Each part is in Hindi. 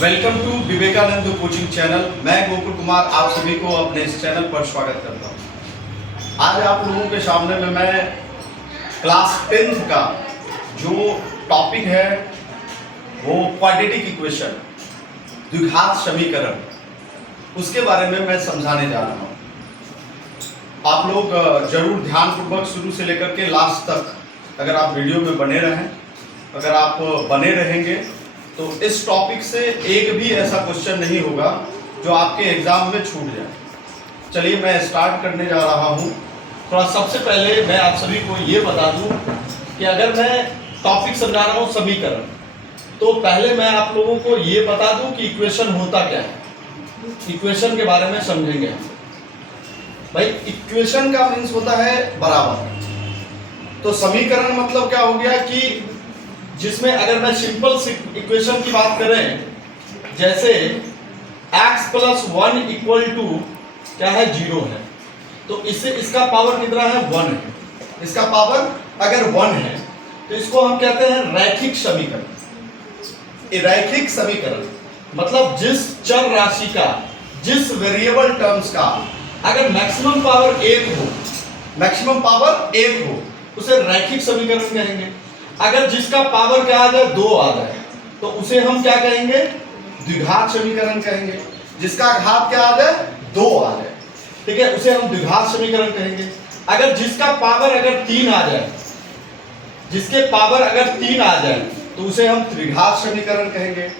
Welcome to Vivekananda coaching channel. मैं गोकुल कुमार आप सभी को अपने इस चैनल पर स्वागत करता हूँ। आज आप लोगों के सामने में मैं क्लास 10th का जो टॉपिक है वो क्वाड्रेटिक इक्वेशन, द्विघात समीकरण, उसके बारे में मैं समझाने जा रहा हूँ। आप लोग जरूर ध्यानपूर्वक शुरू से लेकर के लास्ट तक अगर आप वीडियो में बने रहें, अगर आप बने रहेंगे तो इस टॉपिक से एक भी ऐसा क्वेश्चन नहीं होगा जो आपके एग्जाम में छूट जाए। चलिए मैं स्टार्ट करने जा रहा हूँ। थोड़ा सबसे पहले मैं आप सभी को ये बता दूँ कि अगर मैं टॉपिक समझा रहा हूँ समीकरण, तो पहले मैं आप लोगों को ये बता दूँ कि इक्वेशन होता क्या है। इक्वेशन के बारे में समझेंगे भाई। इक्वेशन का मीन्स होता है बराबर। तो समीकरण मतलब क्या हो गया कि जिसमें अगर मैं सिंपल इक्वेशन की बात करें, जैसे x + 1 = क्या है, 0 है, तो इससे इसका पावर कितना है, 1 है। इसका पावर अगर 1 है तो इसको हम कहते हैं रैखिक समीकरण। रैखिक समीकरण मतलब जिस चर राशि का, जिस वेरिएबल टर्म्स का अगर मैक्सिमम पावर 1 हो, मैक्सिमम पावर 1 हो, उसे रैखिक समीकरण कहेंगे। अगर जिसका पावर क्या आ जाए, 2 आ जाए, तो उसे हम क्या कहेंगे, द्विघात समीकरण कहेंगे। जिसका घात क्या आ जाए, 2 आ जाए, ठीक है, उसे हम द्विघात समीकरण कहेंगे। अगर जिसका पावर अगर 3 आ जाए, जिसके पावर अगर 3 आ जाए, तो उसे हम त्रिघात समीकरण कहेंगे।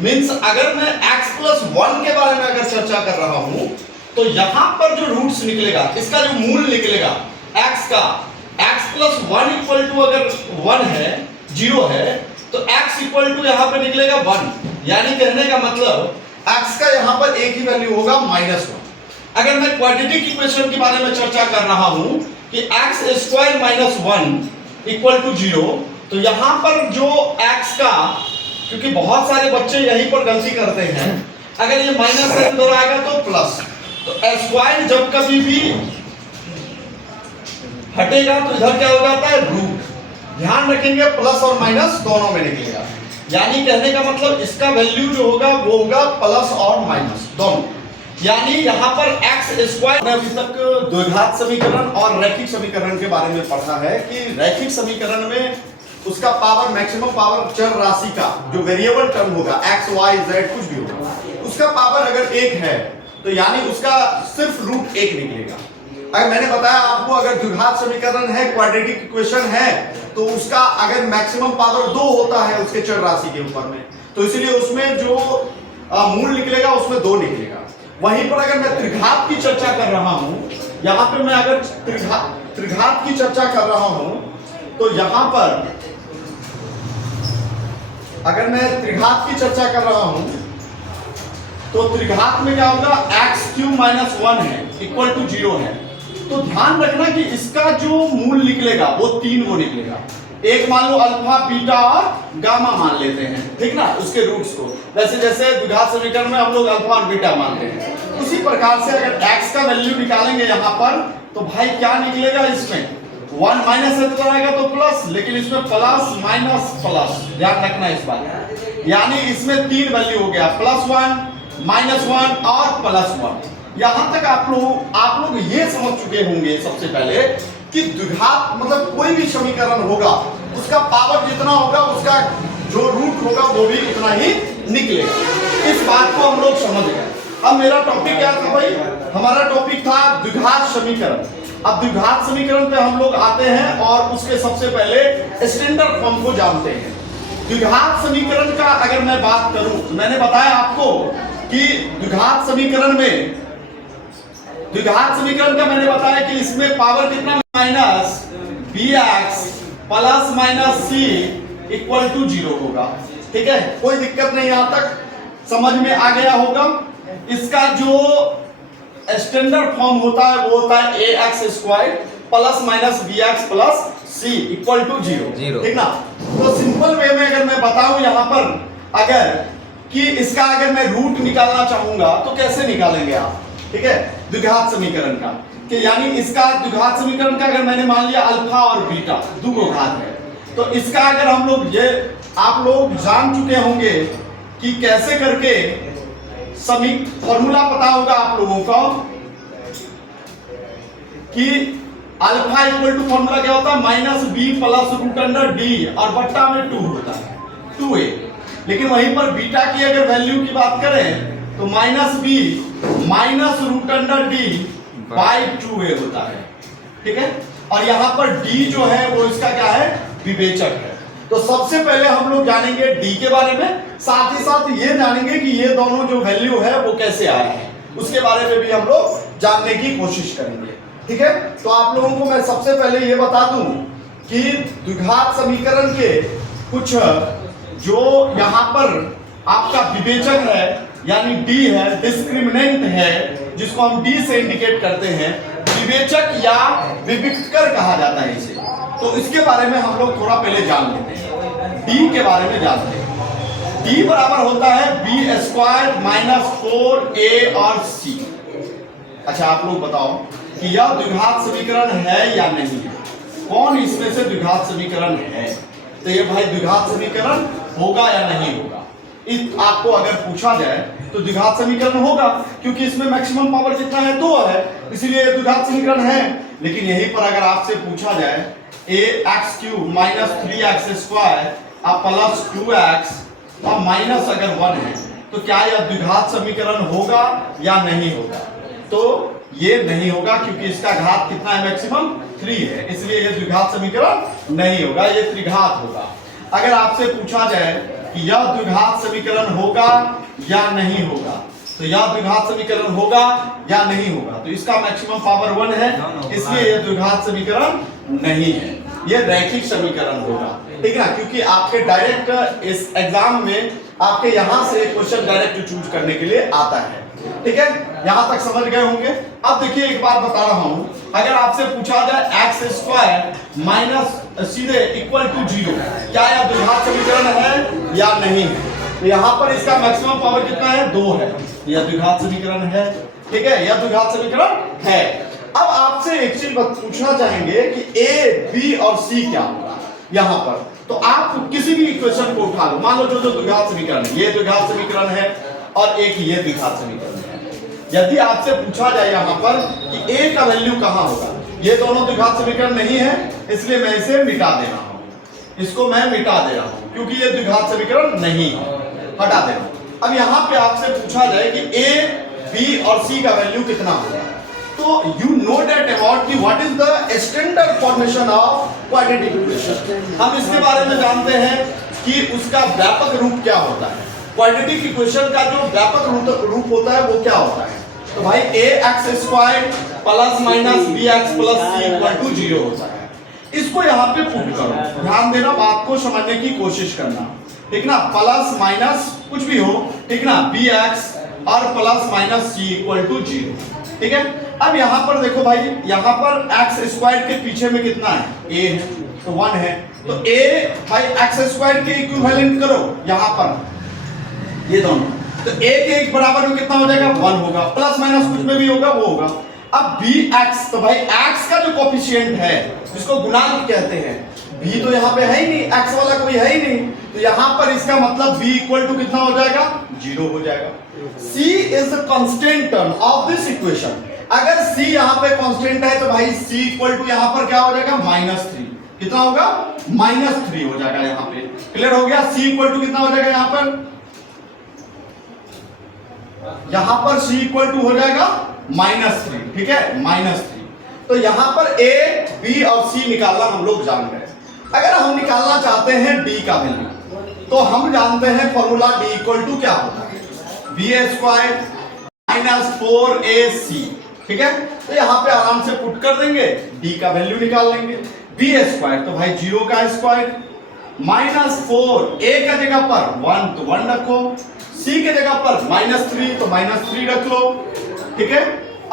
मीन्स अगर मैं x + 1 के बारे में अगर चर्चा कर रहा हूं, तो यहां पर जो रूट्स निकलेगा, इसका जो मूल निकलेगा x का, x + 1 = अगर 1 है, 0 है, तो x = यहां पे निकलेगा 1। यानी कहने का मतलब x का यहां पर एक ही वैल्यू होगा, -1। अगर मैं क्वाड्रेटिक इक्वेशन के बारे में चर्चा कर रहा हूं कि x² - 1 = 0, तो यहां पर जो x का, क्योंकि बहुत सारे बच्चे यहीं पर गलती करते हैं, अगर ये माइनस से इधर आएगा तो प्लस, तो स्क्वायर जब कभी भी हटेगा तो इधर क्या हो जाता है, रूट। ध्यान रखेंगे प्लस और माइनस दोनों में निकलेगा। यानी कहने का मतलब इसका वैल्यू जो होगा वो होगा प्लस और माइनस दोनों। यानी यहां पर x², मैं अभी तक द्विघात समीकरण और रैखिक समीकरण के बारे में पढ़ा है कि रैखिक समीकरण में उसका पावर, मैक्सिमम पावर चर राशि का जो वेरिएबल टर्म होगा, x, y, z कुछ भी होगा, उसका पावर अगर 1 है तो यानी उसका सिर्फ रूट 1 निकलेगा। अगर मैंने बताया आपको, अगर द्विघात समीकरण है, क्वाड्रेटिक इक्वेशन है, तो उसका अगर मैक्सिमम पावर 2 होता है उसके चर राशि के ऊपर में, तो इसलिए उसमें जो मूल निकलेगा उसमें 2 निकलेगा। वहीं पर अगर मैं त्रिघात की चर्चा कर रहा हूं, यहां पर मैं अगर त्रिघात की चर्चा कर रहा हूं, तो यहां पर अगर मैं त्रिघात की चर्चा कर रहा हूं, तो त्रिघात में क्या होगा, x³ - 1 है, = 0 है। तो ध्यान रखना कि इसका जो मूल निकलेगा वो 3 वो निकलेगा। एक मान लो अल्फा, बीटा और गामा मान लेते हैं, ठीक ना, उसके रूट्स को। वैसे जैसे द्विघात समीकरण में हम लोग अल्फा और बीटा मानते हैं, उसी प्रकार से अगर x का वैल्यू निकालेंगे यहां पर, तो भाई क्या निकलेगा, इसमें 1 माइनस है तो आएगा तो प्लस, लेकिन इसमें प्लस माइनस प्लस, ध्यान रखना इस बात। यानी इसमें 3 वैल्यू हो गया, +1, -1 और +1। यहां तक आप लोग ये समझ चुके होंगे सबसे पहले कि द्विघात मतलब कोई भी समीकरण होगा, उसका पावर जितना होगा, उसका जो रूट होगा वो भी उतना ही निकलेगा। इस बात को हम लोग समझ गए। अब मेरा टॉपिक क्या था भाई, हमारा टॉपिक था द्विघात समीकरण। अब द्विघात समीकरण पे हम लोग आते हैं और उसके सबसे पहले स्टैंडर्ड फॉर्म को जानते हैं। द्विघात समीकरण का अगर मैं बात करूं, तो मैंने बताया आपको कि द्विघात समीकरण का मैंने बताया कि इसमें पावर कितना, -bx ± c = 0 होगा, ठीक है, कोई दिक्कत नहीं, यहां तक समझ में आ गया होगा। इसका जो स्टैंडर्ड फॉर्म होता है वो होता है ax² ± bx + c = 0, ठीक ना। तो सिंपल वे में अगर मैं बताऊं यहां पर, अगर कि इसका अगर मैं रूट निकालना चाहूंगा तो कैसे निकालेंगे आप, ठीक है, द्विघात समीकरण का, कि यानी इसका द्विघात समीकरण का अगर मैंने मान लिया अल्फा और बीटा दो घात है, तो इसका अगर हम लोग, ये आप लोग जान चुके होंगे कि कैसे करके फॉर्मूला पता होगा आप लोगों को कि अल्फा इक्वल टू फॉर्मूला क्या होता है, minus B plus root under D और बट्टा में 2 होता है 2a। लेकिन वहीं पर बीटा की अगर वैल्यू की बात करें तो minus B minus root under D by 2a होता है, ठीक है। और यहां पर d जो है वो इसका क्या है, विवेचक है। तो सबसे पहले हम लोग जानेंगे d के बारे में, साथ ही साथ ये जानेंगे कि ये दोनों जो वैल्यू है वो कैसे आए हैं, उसके बारे में भी हम लोग जानने की कोशिश करेंगे, ठीक है। तो आप लोगों को मैं सबसे पहले ये बता दूं कि द्विघात समीकरण के कुछ जो यहाँ पर आपका विवेचक है यानी d है, डिस्क्रिमिनेंट है जिसको हम d से इंडिकेट करते हैं, विवेचक या विविक्तकर कहा जाता है इसे। तो इसके बारे में हम लोग थोड़ा पहले जान लेते हैं, d के बारे में जानते हैं। d बराबर होता है b स्क्वायर माइनस 4a और c। अच्छा आप लोग बताओ कि यह द्विघात समीकरण है या नहीं है, कौन इसमें से द्विघात समीकरण है। तो ये भाई द्विघात समीकरण होगा या नहीं होगा, इस आपको अगर पूछा जाए तो द्विघात समीकरण होगा, क्योंकि इसमें मैक्सिमम पावर जितना है 2 है, इसलिए ये द्विघात समीकरण है। लेकिन यहीं पर अगर आपसे पूछा जाए ax³ minus 3x square plus 2x और माइनस अगर 1 है तो क्या यह द्विघात समीकरण होगा या नहीं होगा। तो ये नहीं होगा क्योंकि इसका घात कितना है, मैक्सिमम 3 है, इसलिए ये द्विघात समीकरण नहीं होगा, ये त्रिघात होगा। अगर आपसे पूछा जाए कि यह द्विघात समीकरण होगा या नहीं होगा, तो यह द्विघात समीकरण होगा या नहीं होगा, तो इसका मैक्सिमम पावर 1 है, इसलिए यह द्विघात समीकरण नहीं है, यह रैखिक समीकरण होगा, ठीक है ना। क्योंकि आपके डायरेक्ट इस एग्जाम में आपके यहां से क्वेश्चन डायरेक्ट चूज करने के लिए आता है, ठीक है। यहां तक समझ गए होंगे। अब देखिए एक बात बता रहा हूं, अगर आपसे पूछा जाए एक्स स्क्वायर माइनस सीधे इक्वल टू 0, क्या यह द्विघात समीकरण है या नहीं है। तो यहाँ पर इसका मैक्सिमम पावर कितना है, 2 है, यह द्विघात समीकरण है, ठीक है, यह द्विघात समीकरण है। अब आपसे एक चीज पूछना चाहेंगे कि a, b और c क्या होगा यहाँ पर। तो आप किसी भी इक्वेशन को उठा लो, मान लो जो द्विघात समीकरण है, ये द्विघात समीकरण है और एक ये द्विघात समीकरण है। यदि आपसे पूछा जाए यहाँ पर कि a का वैल्यू कहाँ होगा, ये दोनों द्विघात समीकरण नहीं है, इसलिए मैं इसे मिटा दे रहा हूँ, इसको मैं मिटा दे रहा हूँ क्योंकि ये द्विघात समीकरण नहीं है, हटा दे रहा हूँ। अब यहाँ पे आपसे पूछा जाए कि a, b और c का वैल्यू कितना होगा, तो यू नो दैट अबाउट कि what is the standard formation of quadratic equation. हम इसके बारे में जानते हैं कि उसका व्यापक रूप क्या होता है, क्वाड्रेटिक इक्वेशन का जो व्यापक रूप होता है वो क्या होता है। तो भाई ax square plus minus bx plus c equal to 0 होता है। इसको यहाँ पे पुट करो, ध्यान देना, बात को समझने की कोशिश करना, ठीक ना। प्लस माइनस कुछ भी हो, ठीक ना, bx और plus minus c equal to 0, ठीक है। अब यहाँ पर देखो भाई, यहाँ पर x स्क्वायर के पीछे में कितना है, a है, तो 1 है, तो a भाई x स्क्वायर के इक्विवेलेंट करो यहाँ पर, ये दोनों, तो a के एक बराबर में कितना हो जाएगा, 1 होगा, प्लस माइनस कुछ में भी होगा वो होगा। अब bx, तो भाई x का जो कोफिशिएंट है जिसको गुणांक कहते हैं, b तो यहाँ पे है ही नहीं, x वाला कोई है ही नहीं, तो यहाँ पर इसका मतलब b इक्वल टू कितना हो जाएगा, 0 हो जाएगा। c is the constant term of this equation. अगर c यहाँ पे कांस्टेंट है तो भाई c इक्वल टू यहाँ पर क्या हो जाएगा, -3, कितना होगा, -3 हो जाएगा यहाँ पे, क्लियर हो गया। c इक्वल टू कितना हो जाएगा यहाँ पर, यहां पर c इक्वल टू हो जाएगा -3, ठीक है, -3। तो यहां पर a, b और c निकालना हम लोग जान गए। अगर हम निकालना चाहते हैं d का वैल्यू, तो हम जानते हैं फॉर्मूला d इक्वल टू क्या होता है, b स्क्वायर माइनस 4ac, ठीक है। तो यहां पे आराम से पुट कर देंगे, d का वैल्यू निकाल लेंगे, b स्क्वायर तो भाई 0 का स्क्वायर माइनस 4, a का जगह पर 1 तो 1 रखो, c के जगह पर -3 तो -3 रख लो, ठीक है।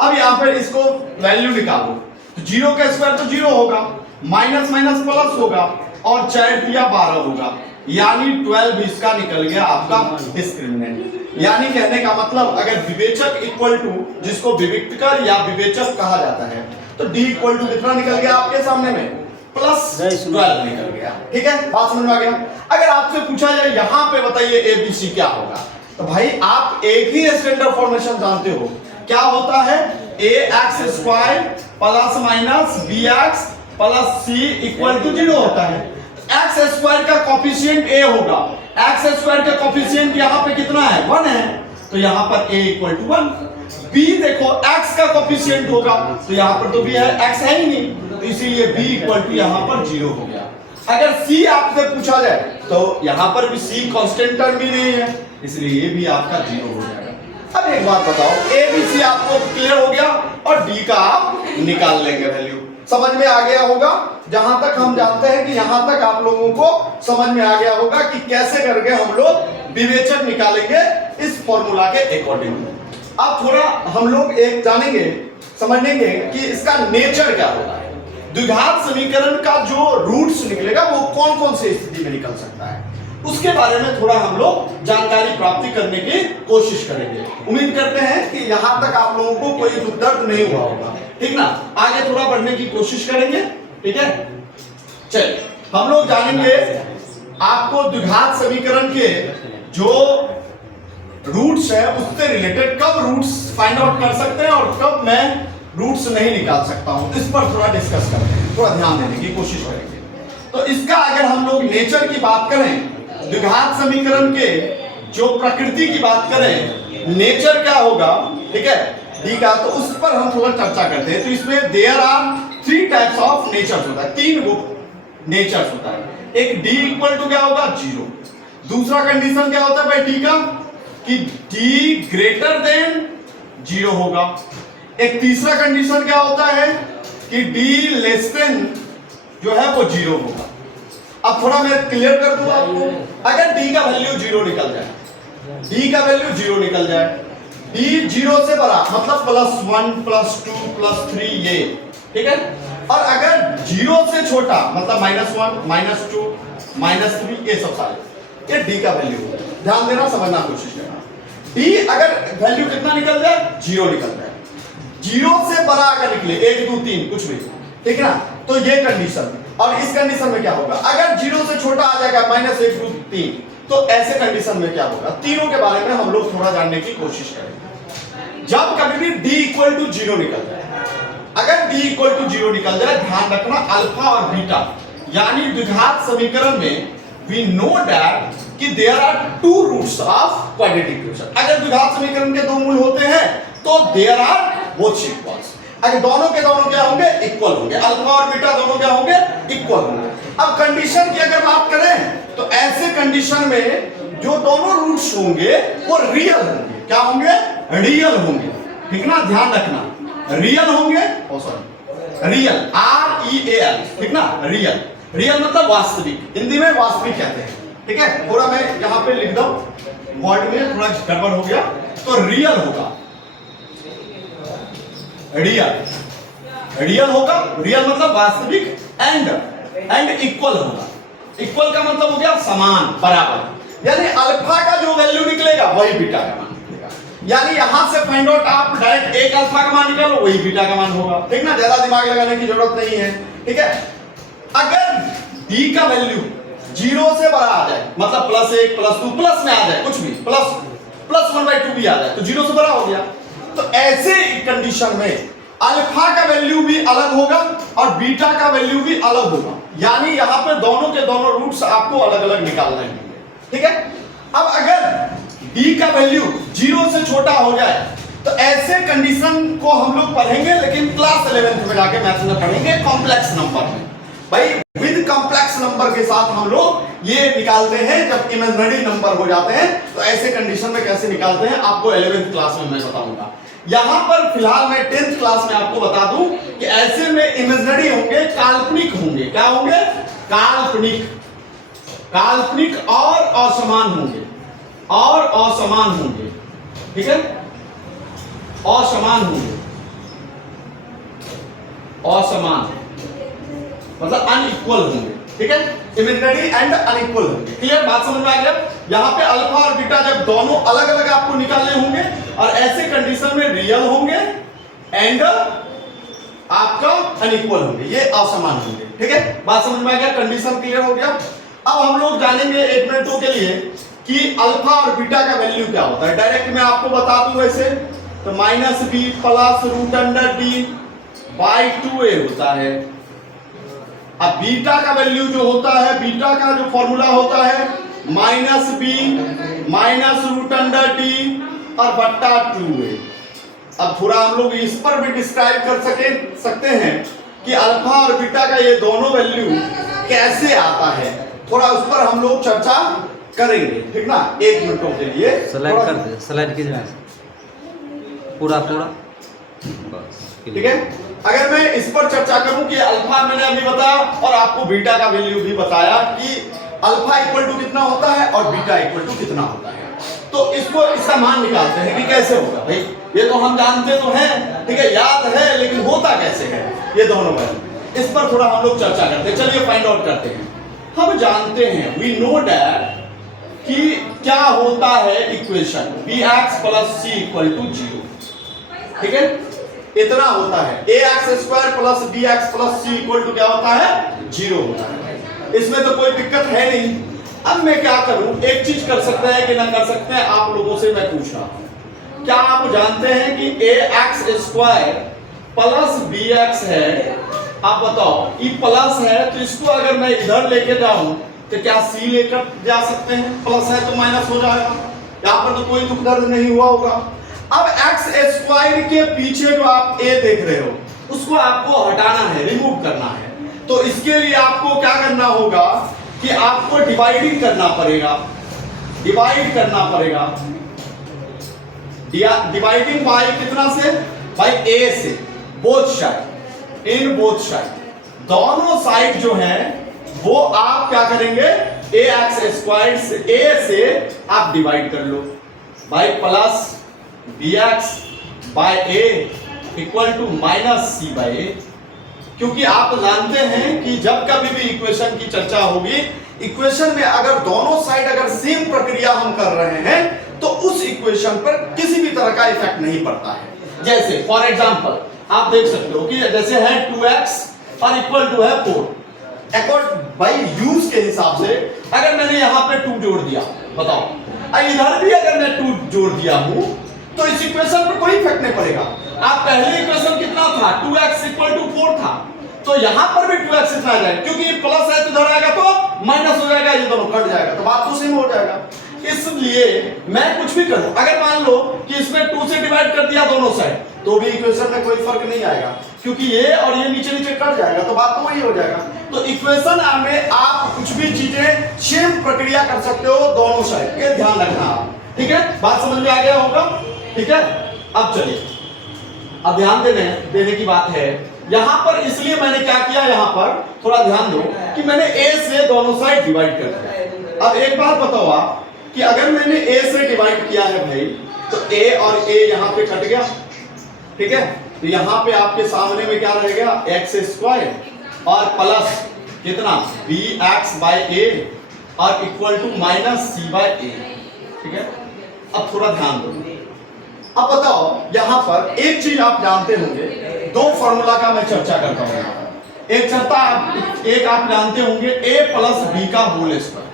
अब यहाँ पर इसको वैल्यू निकालो, तो 0 का स्क्वायर तो 0 होगा, माइनस माइनस प्लस होगा और 4 या 12 होगा, यानी 12 इसका निकल गया आपका डिस्क्रिमिनेंट। यानी कहने का मतलब अगर विवेचक इक्वल टू, जिसको विविक्तकर या विवेचक कहा जाता है, तो d इक्वल टू कितना निकल गया आपके सामने में प्लस 12 निकल गया। ठीक है, बात समझ में आ गया। अगर आपसे पूछा जाए यहां पे बताइए ABC क्या होगा, तो भाई आप एक ही स्टैंडर्ड फॉर्मेशन जानते हो, क्या होता है ax² plus minus bx plus c equal to 0 होता है। x² का कोफिशिएंट a होगा, x² का कोफिशिएंट यहाँ पे कितना है 1 है, तो यहाँ पर a इक्वल टू 1। b देखो x का कोफिशिएंट होगा, तो यहाँ पर तो b है, x है ही नहीं, तो इसीलिए b इक्वल टू यहाँ पर 0 हो गया। अगर c आपसे पूछा जाए तो यहाँ पर भी c कांस्टेंट टर्म भी नहीं है, इसलिए ये भी आपका 0 हो जाएगा। अब एक बात बताओ, a b c आपको क्लियर हो गया और d का आप निकाल लेंगे वैल्यू, समझ में आ गया होगा। जहां तक हम जानते हैं कि यहां तक आप लोगों को समझ में आ गया होगा कि कैसे करके हम लोग विवेचन निकालेंगे इस फॉर्मूला के अकॉर्डिंग। अब थोड़ा हम लोग एक जानेंगे, समझेंगे कि इसका नेचर क्या होता है। द्विघात समीकरण का जो रूट्स निकलेगा वो कौन कौन से स्थिति में निकल सकता है, उसके बारे में थोड़ा हम लोग जानकारी प्राप्ति करने की कोशिश करेंगे। उम्मीद करते हैं कि यहां तक आप लोगों को कोई दुख दर्द नहीं हुआ होगा, ठीक ना। आगे थोड़ा बढ़ने की कोशिश करेंगे, ठीक है। चलिए हम लोग जानेंगे आपको द्विघात समीकरण के जो रूट्स है उससे रिलेटेड कब रूट्स फाइंड आउट कर सकते हैं और कब मैं रूट्स नहीं निकाल सकता हूं, इस पर थोड़ा डिस्कस करते हैं, थोड़ा ध्यान देने की कोशिश करेंगे। तो इसका अगर हम लोग नेचर की बात करें, द्विघात समीकरण के जो प्रकृति की बात करें, नेचर क्या होगा, ठीक है, डी का, तो उस पर हम थोड़ा चर्चा करते हैं। तो इसमें there are 3 types of natures होता है, 3 वो नेचर्स होता है। एक डी इक्वल टू क्या होगा 0, दूसरा कंडीशन क्या होता है भाई डी का कि डी ग्रेटर देन 0 होगा, एक तीसरा कंडीशन क्या होता है कि डी लेस देन जो है वो 0 होगा। अब थोड़ा मैं क्लियर कर दूं आपको, अगर d का वैल्यू 0 निकल जाए, d का वैल्यू 0 निकल जाए, d 0 से बड़ा मतलब +1 +2 +3 ये, ठीक है। और अगर 0 से छोटा मतलब -1 -2 -3 ये सब सारे, ये d का वैल्यू है। ध्यान देना, समझना कोशिश करना। d अगर वैल्यू कितना निकल जाए 0 निकल जाए, 0 से बड़ा अगर निकले 1 2 3 कुछ भी, ठीक है ना, तो ये कंडीशन। और इस कंडीशन में क्या होगा, अगर 0 से छोटा आ जाएगा -1 2 3, तो ऐसे कंडीशन में क्या होगा, तीनों के बारे में हम लोग थोड़ा जानने की कोशिश करेंगे। जब कभी भी d इक्वल टू 0 निकल जाए, अगर d इक्वल टू 0 निकल जाए, ध्यान रखना अल्फा और बीटा, यानी द्विघात समीकरण में वी नो दैट कि there are 2 roots of quadratic equation. अगर द्विघात समीकरण के 2 मूल होते हैं तो देयर आर बोथ इक्वल्स, अगर दोनों के दोनों क्या होंगे इक्वल होंगे, अल्फा और बीटा दोनों क्या होंगे इक्वल होंगे। अब कंडीशन की अगर बात करें तो ऐसे कंडीशन में जो दोनों रूट्स होंगे वो रियल होंगे, क्या होंगे रियल होंगे, ठीक ना, ध्यान रखना रियल होंगे, रियल REAL, ठीक ना, रियल, रियल मतलब वास्तविक, हिंदी में वास्तविक कहते हैं, ठीक है। थोड़ा मैं यहां पे लिख दूं, वर्ड में थोड़ा गड़बड़ हो गया, तो रियल होगा, रियल होगा, रियल मतलब वास्तविक, एंड इक्वल होगा। इक्वल का मतलब हो गया समान, बराबर, यानी अल्फा का जो वैल्यू निकलेगा वही बीटा का मान निकलेगा। यानी यहां से फाइंड आउट आप डायरेक्ट एक अल्फा का मान निकालो, वही बीटा का मान होगा, ठीक ना, ज्यादा दिमाग लगाने की जरूरत नहीं है, ठीक है। अगर d का वैल्यू 0 से बड़ा आ जाए, मतलब +1 +2 प्लस में आ जाए, कुछ भी +1/2 भी आ जाए, तो 0 से बड़ा हो गया, तो ऐसे कंडीशन में अल्फा का वैल्यू भी अलग होगा और बीटा का वैल्यू भी अलग होगा, यानी यहां पे दोनों के दोनों रूट्स आपको अलग अलग निकालने होंगे, ठीक है। अब अगर d का वैल्यू 0 से छोटा हो जाए तो ऐसे कंडीशन को हम लोग पढ़ेंगे, लेकिन क्लास 11th में जाके मैथ्स में पढ़ेंगे कॉम्प्लेक्स नंबर में। भाई विद कॉम्प्लेक्स नंबर के साथ हम लोग ये निकालते हैं, जब इमेजिनरी नंबर हो जाते हैं तो ऐसे कंडीशन में कैसे निकालते हैं आपको 11th क्लास में मैं बताऊंगा। यहां पर फिलहाल मैं 10th क्लास में आपको बता दूं कि ऐसे में इमेजिनरी होंगे, काल्पनिक होंगे, क्या होंगे काल्पनिक, काल्पनिक और असमान होंगे, और असमान होंगे, ठीक है, असमान होंगे, असमान मतलब अनइक्वल होंगे, ठीक है, इमेजिनरी एंड अनइक्वल होंगे। क्लियर, बात समझ में आ गया। यहाँ पे अल्फा और बीटा जब दोनों अलग अलग आपको निकालने होंगे और ऐसे कंडीशन में रियल होंगे एंड आपका अनइक्वल होंगे, ये असमान होंगे, ठीक है, बात समझ में आ गया, कंडीशन क्लियर हो गया। अब हम लोग जानेंगे 1 मिनट 2 के लिए कि अल्फा और बीटा का वैल्यू क्या होता है। डायरेक्ट मैं आपको बता दूं वैसे तो -b plus root under D by 2a होता है। अब बीटा का वैल्यू जो होता है, बीटा का जो फॉर्मूला होता है -b minus root under D और बट्टा 2a। अब थोड़ा हम लोग इस पर भी डिस्क्राइब कर सकते हैं कि अल्फा और बीटा का ये दोनों वैल्यू कैसे आता है, थोड़ा उस पर हम लोग चर्चा करेंगे, ठीक ना। 1 मिनटों के लिए स्लाइड कर दे, स्लाइड कीजिए पूरा पूरा, ठीक है। अगर मैं इस पर चर्चा करूं कि अल्फा मैंने अभी बताया और आपको बीटा का वैल्यू भी बताया कि अल्फा इक्वल टू कितना होता है और बीटा इक्वल टू कितना होता है, तो इसको इसका मान निकालते हैं कि कैसे होगा। भाई ये तो हम जानते तो हैं, ठीक है, याद है, लेकिन होता कैसे है ये दोनों वैल्यू, इस पर थोड़ा हम लोग चर्चा करते हैं। चलिए फाइंड आउट करते हैं। हम जानते हैं, वी नो दैट कि क्या होता है equation bx plus c equal to 0, ठीक है, इतना होता है। ax square plus bx plus c equal to क्या होता है 0 होता है, इसमें तो कोई दिक्कत है नहीं। अब मैं क्या करूं, एक चीज कर सकते हैं कि ना कर सकते हैं, आप लोगों से मैं पूछ रहा हूं, क्या आप जानते हैं कि ax स्क्वायर प्लस bx है, आप बताओ, ये प्लस है तो इसको अगर मैं इधर लेके जाऊं तो क्या c लेकर जा सकते हैं, प्लस है तो माइनस हो जाएगा, यहां पर तो कोई दुख दर्द नहीं हुआ होगा। अब x स्क्वायर के पीछे जो आप a देख रहे हो उसको आपको हटाना है, रिमूव करना है, तो इसके लिए आपको क्या करना होगा कि आपको डिवाइडिंग करना पड़ेगा, डिवाइड करना पड़ेगा, डिवाइडिंग बाय कितना से, बाय a से, both side, in both side, दोनों साइड जो है वो आप क्या करेंगे, ax स्क्वायर से a से आप डिवाइड कर लो by plus bx by a equal to minus c by a, क्योंकि आप जानते हैं कि जब कभी भी इक्वेशन की चर्चा होगी, इक्वेशन में अगर दोनों साइड अगर सेम प्रक्रिया हम कर रहे हैं तो उस इक्वेशन पर किसी भी तरह का इफेक्ट नहीं पड़ता है। जैसे फॉर एग्जांपल आप देख सकते हो कि जैसे है 2x और इक्वल टू है 4, अकॉर्डिंग बाय यूज के हिसाब से अगर मैंने यहां पे 2 जोड़ दिया, बताओ, इधर भी अगर मैं 2 जोड़ दिया हूं तो इस इक्वेशन पर कोई इफेक्ट नहीं पड़ेगा। आप पहले इक्वेशन कितना था, 2x इक्वल टू 4 था, तो यहां पर भी 2x इतना आ जाएगा, क्योंकि ये प्लस है तो इधर आएगा तो माइनस हो जाएगा, ये दोनों कट जाएगा, तो बात तो सेम हो जाएगा। इसलिए मैं कुछ भी करूं, अगर मान लो कि इसमें 2 से डिवाइड कर दिया दोनों साइड, तो भी इक्वेशन में कोई फर्क नहीं आएगा, क्योंकि ये और ये नीचे नीचे कट जाएगा, तो बात तो वही हो जाएगा। तो इक्वेशन में आप कुछ भी चीजें सेम प्रक्रिया कर सकते हो दोनों साइड, ये ध्यान रखना आप, ठीक है, बात समझ में आ गया होगा, ठीक है। अब चलिए, अब ध्यान देने की बात है यहां पर, इसलिए मैंने क्या किया, यहां पर थोड़ा ध्यान दो कि मैंने a से दोनों साइड डिवाइड कर दिया। अब एक बात बताओ आप कि अगर मैंने a से डिवाइड किया है भाई, तो a और a यहां पे कट गया, ठीक है, तो यहां पे आपके सामने में क्या रहेगा, x स्क्वायर और प्लस कितना bx बाय a और equal to minus c by a, ठीक है। अब थोड़ा ध्यान दो, अब बताओ यहां पर एक चीज आप जानते होंगे, 2 फार्मूला का मैं चर्चा करता हूं यहां पर। एक आप जानते होंगे a प्लस b का होल स्क्वायर,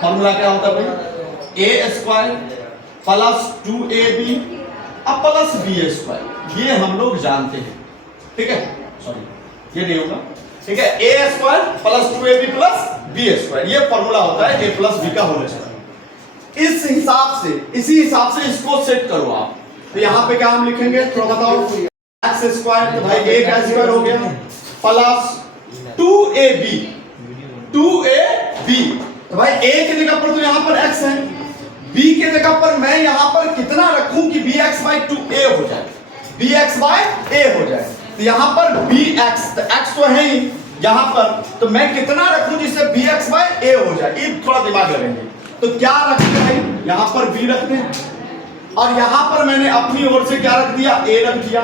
फार्मूला क्या होता है भाई, a स्क्वायर प्लस 2ab अब प्लस b स्क्वायर, ये हम लोग जानते हैं, ठीक है, सॉरी ये नहीं होगा, ठीक है, a square plus 2ab plus b square, ये फार्मूला होता है a प्लस b का होल स्क्वायर। इस हिसाब से, इसी हिसाब से इसको सेट करो आप, तो यहां पे क्या हम लिखेंगे, थोड़ा बताओ, x स्क्वायर, तो भाई a का स्क्वायर हो गया प्लस 2ab, 2ab, तो भाई a की जगह पर तो यहां पर x है, b की जगह पर मैं यहां पर कितना रखूं कि bx बाय 2a हो जाए, bx बाय a हो जाए, तो यहां पर bx, तो x तो है ही यहां पर, तो मैं कितना रखूं जिससे bx बाय a हो जाए, ये थोड़ा दिमाग लगाएंगे। तो क्या रखते हैं, यहां पर b रखते हैं और यहां पर मैंने अपनी ओर से क्या रख दिया, a रख दिया,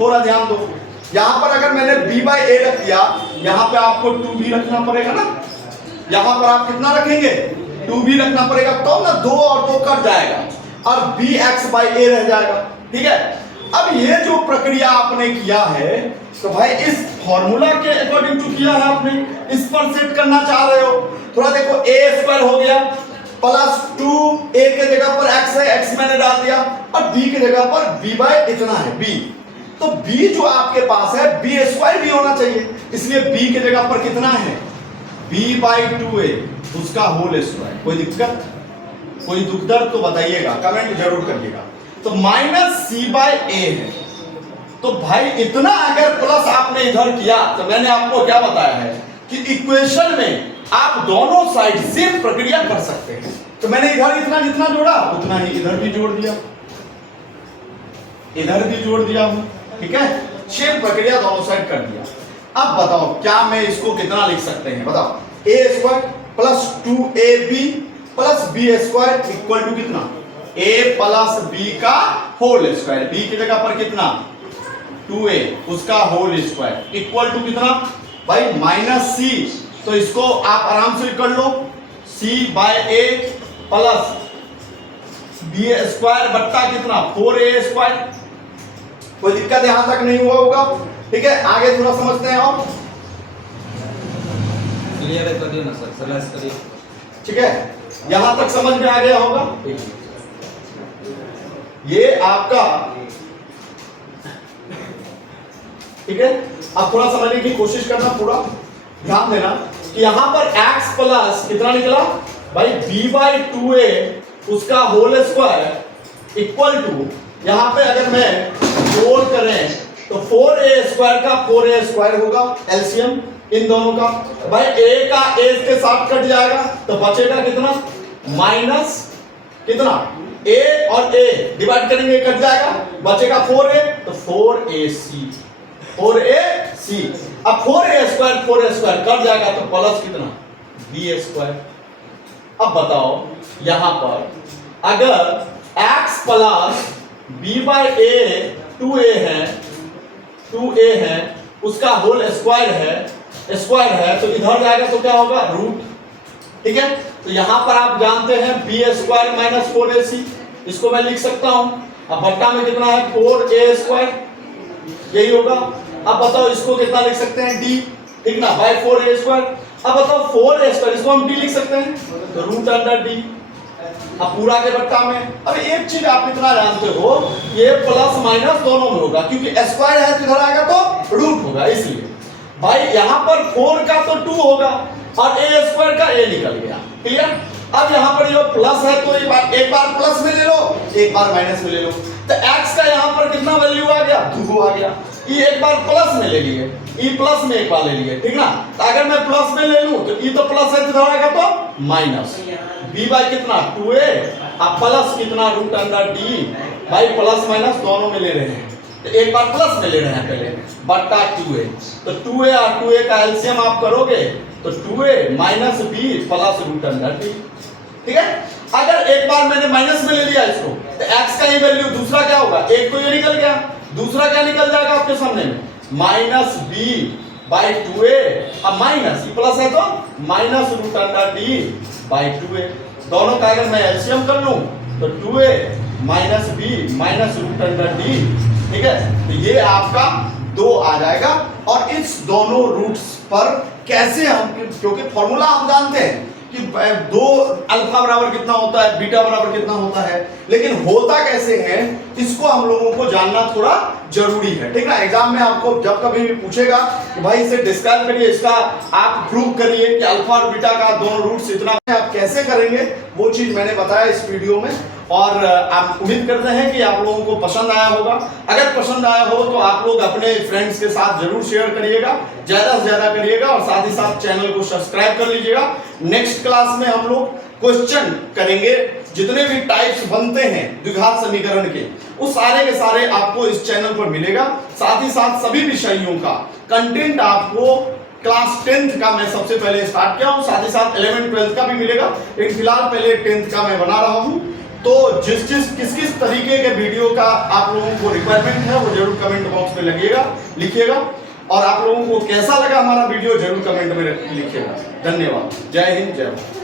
थोड़ा ध्यान दो, यहां पर अगर मैंने b बाय a रख दिया, यहां पे आपको 2b रखना पड़ेगा ना, यहां पर आप कितना रखेंगे, 2b रखना पड़ेगा, तो ना 2 और 2 कट जाएगा और bx बाय a रह जाएगा, ठीक है। अब ये जो प्रक्रिया आपने किया है तो भाई इस फॉर्मूला के अकॉर्डिंग टू किया है आपने, इस पर सेट करना चाह रहे हो। थोड़ा देखो ए स्क्वायर हो गया प्लस 2 ए के जगह पर x है, x मैंने डाल दिया, और b की जगह पर b बाय इतना है b, तो b जो आपके पास है b स्क्वायर भी होना चाहिए, इसलिए b की जगह पर कितना है b बाय 2a उसका होल स्क्वायर। कोई दिक्कत, कोई दुख दर्द तो बताइएगा, कमेंट जरूर करिएगा। तो माइनस c बाय a है, तो भाई इतना अगर प्लस आपने इधर किया तो मैंने आपको क्या बताया है कि इक्वेशन में आप दोनों साइड सेम प्रक्रिया कर सकते हैं। तो मैंने इधर इतना जितना जोड़ा उतना ही इधर भी जोड़ दिया, इधर भी जोड़ दिया हूं, ठीक है, सेम प्रक्रिया दोनों साइड कर दिया। अब बताओ क्या मैं इसको कितना लिख सकते हैं, बताओ a square plus 2ab plus b square equal to कितना a प्लस b का होल स्क्वायर, b की जगह पर कितना 2a उसका होल स्क्वायर इक्वल टू कितना भाई माइनस c, तो इसको आप आराम से कर लो c by a plus b square बट्टा कितना 4a स्क्वायर। कोई दिक्कत यहां तक नहीं हुआ होगा, ठीक है, आगे थोड़ा समझते हैं और क्लियर है, करिए ना सर, स्लैश करिए, ठीक है, यहां तक समझ में आ गया होगा। ये आपका, ठीक है, अब थोड़ा समझने की कोशिश करना, पूरा ध्यान देना कि यहां पर x प्लस कितना निकला भाई b बाई 2a उसका होल स्क्वायर इक्वल टू, यहां पे अगर मैं जोड़ करें तो 4a स्क्वायर का 4a स्क्वायर होगा, एलसीएम इन दोनों का, भाई a का a के साथ कट जाएगा तो बचेगा कितना माइनस कितना a और a डिवाइड करेंगे कट जाएगा, बचेगा 4a, तो 4ac 4ac। अब 4a स्क्वायर कट जाएगा तो प्लस कितना b स्क्वायर। अब बताओ यहां पर अगर x plus b by a 2a है उसका होल स्क्वायर है तो इधर जाएगा तो क्या होगा रूट, ठीक है। तो यहां पर आप जानते हैं b स्क्वायर माइनस 4ac, इसको मैं लिख सकता हूं। अब बट्टा में कितना है 4a स्क्वायर, यही होगा। अब बताओ इसको कितना लिख सकते हैं d, ठीक ना, बाय 4a स्क्वायर। अब बताओ 4a स्क्वायर इसको हम d लिख सकते हैं तो रूट अंडर d। अब पूरा के बट्टा में, अब एक चीज आप इतना जानते हो ये प्लस माइनस दोनों में होगा, क्योंकि स्क्वायर है तो इधर आएगा तो रूट होगा, इसलिए भाई यहां पर 4 का तो 2 होगा और a स्क्वायर का a निकल गया, क्लियर। अब यहां पर जो प्लस है तो एक बार प्लस में ले लो, एक बार माइनस में ले लो, तो x का यहां पर कितना वैल्यू आ गया 2 आ गया। e एक बार प्लस में ले लिए, e प्लस में एक बार ले लिए, ठीक ना। तो अगर मैं प्लस में ले लूं तो e तो प्लस है तो इधर आएगा तो माइनस b बाय कितना 2a, अब प्लस कितना रूट अंडर d, भाई प्लस माइनस दोनों में ले रहे हैं, तो एक बार प्लस में ले रहे हैं पहले बट्टा 2a, तो 2a और 2a का एलसीएम आप करोगे तो 2a minus b plus root under d, ठीक है। अगर एक बार मैंने माइनस में ले लिया इसको तो x का ये वैल्यू दूसरा क्या होगा, एक तो ये निकल गया, दूसरा क्या निकल जाएगा आपके सामने में माइनस b बाई 2a, अब माइनस प्लस है तो minus root under d by 2a, दोनों का अगर मैं एलसीएम कर लूं तो 2a minus b minus root under d, ठीक है। तो ये आपका 2 आ जाएगा। और इस दोनों रूट्स पर कैसे हम, क्योंकि फॉर्मूला हम जानते हैं कि 2 अल्फा बराबर कितना होता है, बीटा बराबर कितना होता है, लेकिन होता कैसे है इसको हम लोगों को जानना थोड़ा जरूरी है, ठीक है। एग्जाम में आपको जब कभी भी पूछेगा कि भाई इसे डिस्क्राइब करिए, इसका आप प्रूव करिए कि अल्फा और बीटा का दोनों रूट्स इतना है, आप कैसे करेंगे वो चीज मैंने बताया इस वीडियो में। और आप उम्मीद करते हैं कि आप लोगों को पसंद आया होगा। अगर पसंद आया हो तो आप लोग अपने फ्रेंड्स के साथ जरूर शेयर करिएगा, ज्यादा से ज्यादा करिएगा, और साथ ही साथ चैनल को सब्सक्राइब कर लीजिएगा। नेक्स्ट क्लास में हम लोग क्वेश्चन करेंगे, जितने भी टाइप्स बनते हैं द्विघात समीकरण के वो सारे के सारे आपको इस चैनल पर मिलेगा। साथ ही साथ सभी विषयों का कंटेंट आपको क्लास 10th का मैं सबसे पहले स्टार्ट किया हूं, साथ ही साथ 11th 12th का भी मिलेगा, लेकिन फिलहाल पहले 10th का मैं बना रहा हूं। तो किस किस तरीके के वीडियो का आप लोगों को रिक्वायरमेंट है वो जरूर कमेंट बॉक्स में लिखिएगा, और आप लोगों को कैसा लगा हमारा वीडियो जरूर कमेंट में लिखिएगा। धन्यवाद, जय हिंद, जय भारत।